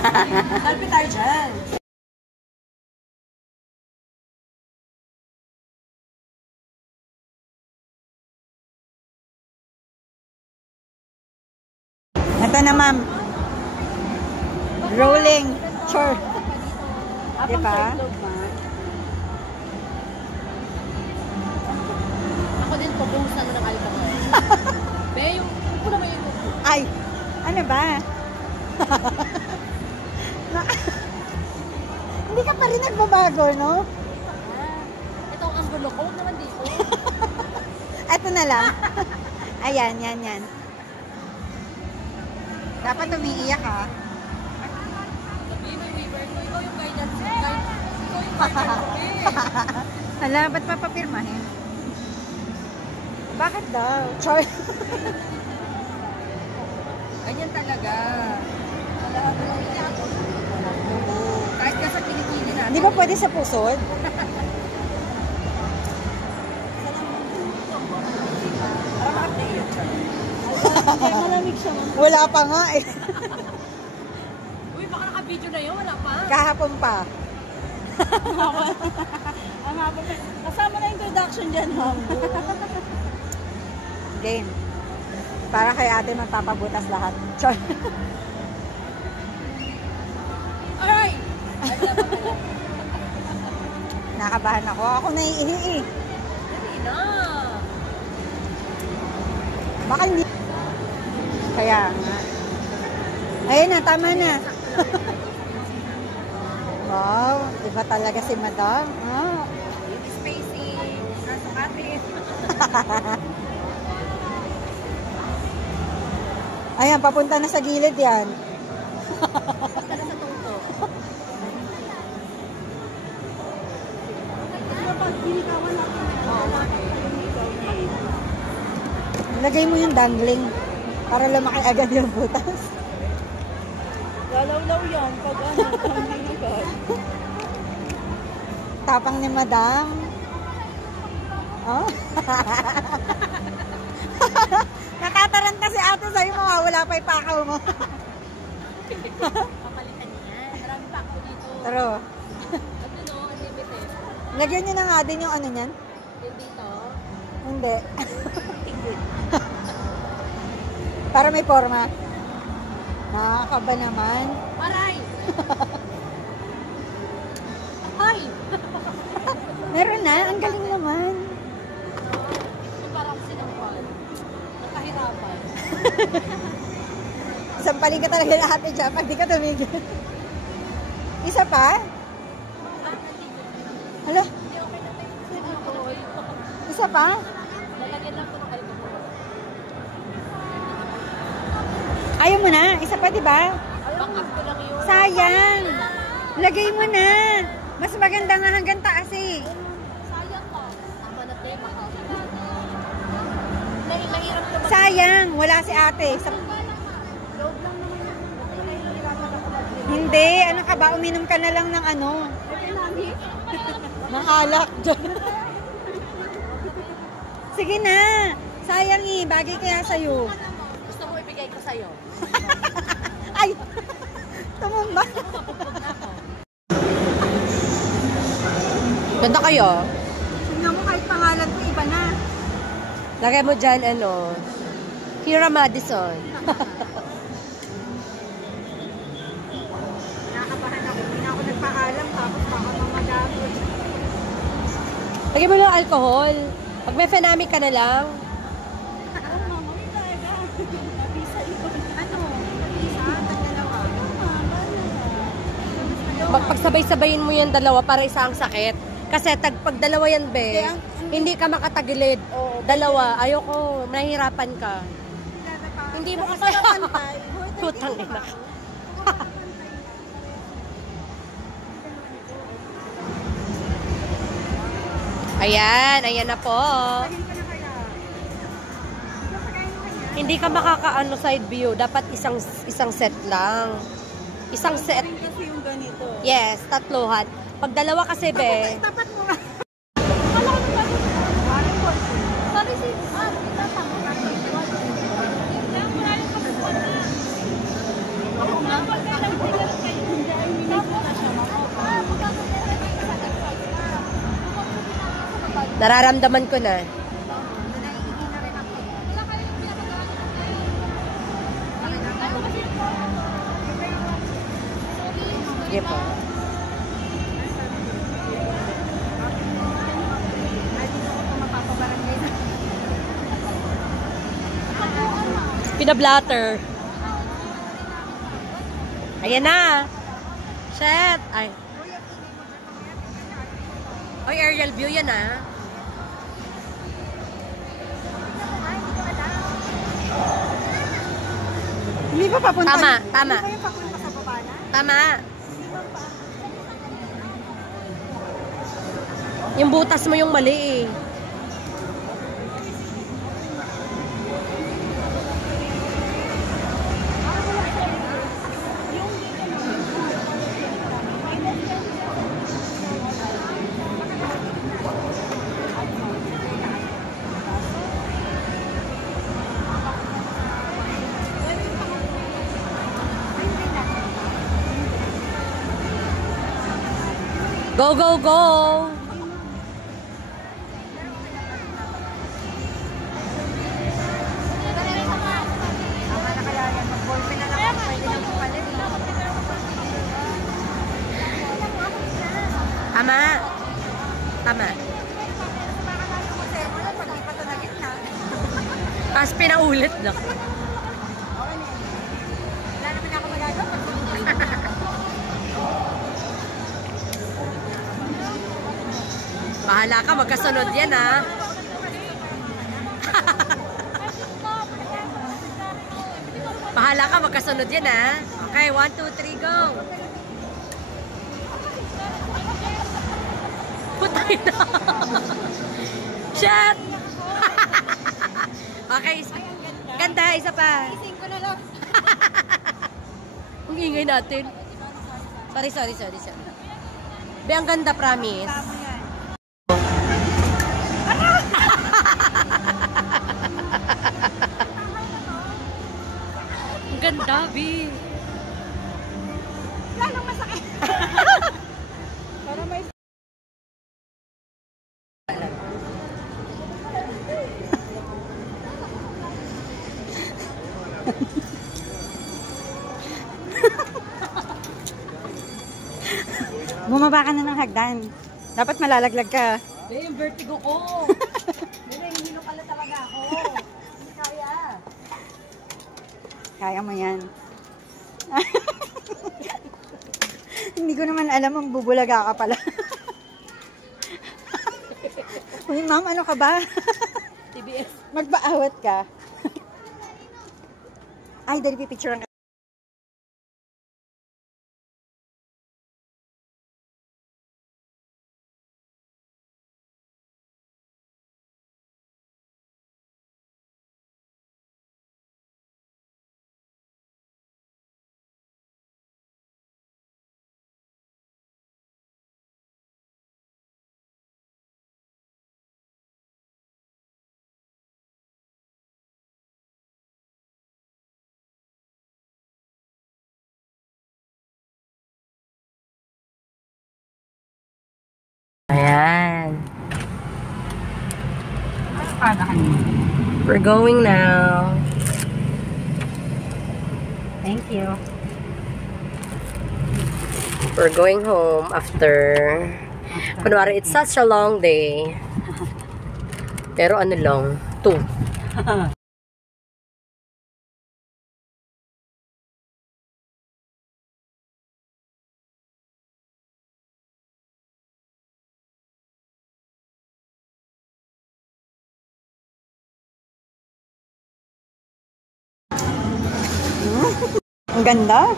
Selfie tayo dyan. Ito na, ma'am. Rolling. Sure. Diba? Ako din po, bumusan mo ng alcohol. Be, yung po naman yung Ay, ano ba? Hindi ka pa rin nagbabago, no? ito ang gulo ko, huwag naman dito. Ito na lang. Ayan, yan. Dapat umiiyak, ha? Sabi, may waiver ko. Ikaw yung guidance. Ikaw yung guidance. Hala, ba't papapirmahin? Bakit daw? Char. Ganyan talaga. Kahit ka sa Pilipino natin. Di ba pwede sa pusod? Malamig siya. Wala pa nga eh. Uy, baka naka-video na yun. Wala pa. Kahapon pa. Kasama na introduction dyan, ma'am. Game. Para kay ate magpapabutas lahat. Char. Alright! Nakabahan ako. Ako naiihi eh. Dali na. Baka hindi. Kaya nga. Ayun na, tama na. Wow, iba talaga si Madam. Ah. Spacing. Nasukatin. Ayan, papunta na sa gilid yan. Punta na sa tungko. Lagay mo yung dangling para lumaki agad yung butas. Lalaw-law yan pag dangling agad. Tapang ni Madam. Oh. Nakataranta si ate sa'yo, mawawala pa yung pakaw mo. Papalitan niya. Marami pa ako dito. Pero, Ano no, unlimited. lagyan nyo na nga din yung ano nyan. Yung dito. Hindi. Para may forma. Nakakaba naman. Aray! Ay! Meron na, ang galing naman. Yung parang sinampal. Nakahirapan. Sampalin ka talaga lahat eh dyan pag di ka tumigil. Isa pa? Hala, Hindi okay na tayo. Alcohol. isa pa? Lalagyan lang ko ng alcohol. Ayaw mo na, isa pa diba? Back up ko lang yun. Sayang! Lagay mo na! Mas maganda nga hanggang taas eh. Sayang ka. Tama na tayo, mahirap naman. Sayang! Wala si ate. Loob lang naman yun. Hindi, ano ka ba? Uminom ka na lang ng ano? Ng alak. Sige na! Sayang eh, bagay kaya sa'yo. Gusto mo ibigay ko sa'yo. Ay! Tumumba. Ganda kayo. Tingnan mo kahit pangalan ko, iba na. Lagay mo dyan, ano, Kira Madison. Nakakabahan ako. Hindi na ako nagpaalam tapos baka mamagabot. Lagay mo lang alcohol. Pag may phenamic ka na lang. Pagsabay-sabayin mo yung dalawa para isa ang sakit. Kasi pag dalawa yan, be, hindi ka makatagilid. Dalawa, ayoko, nahihirapan ka. Hindi mo kasi putang ina. Ayan, ayan na po. Hindi ka makakaano side view, dapat isang set lang. Isang set. Kasi yung ganito. Yes, tatlohan. Pag dalawa kasi, be. Tapat mo nga. Sorry, sis. Nararamdaman ko na. Sige po. Pinablatter. Ayan na. Shit. Ay. Oy, aerial view yan ah. Hindi pa papunta. Tama, tama. Hindi pa yung papunta sa baba na? Tama. Yung butas mo yung mali eh. Go, go, go! Tama. Tama. Tapos pinaulit lang. Wala naman ako magagawa. Bahala ka, magkasunod yan ha. Bahala ka, magkasunod yan ha. Okay, 1, 2, 3, go! Putay na! Shit! Okay, ganda, isa pa. Ising ko na lang. Ang ingay natin. Sorry. Be, ang ganda, promise. Tama yan. Ang ganda, Bi. Lalong masakit. Para may... Bumaba ka na ng hagdan. Dapat malalaglag ka. Be, yung vertigo ko. Be, nahihilo pala talaga ako. Hindi kaya. Kaya mo yan. Hindi ko naman alam ang bubulaga ka pala. Uy, ma'am, ano ka ba? TBS. Magpaawat ka. Ay, dali pipicture ka. Ayan. We're going now. Thank you. We're going home after... Kunwari, it's such a long day. Pero ano lang, 2. Ang ganda.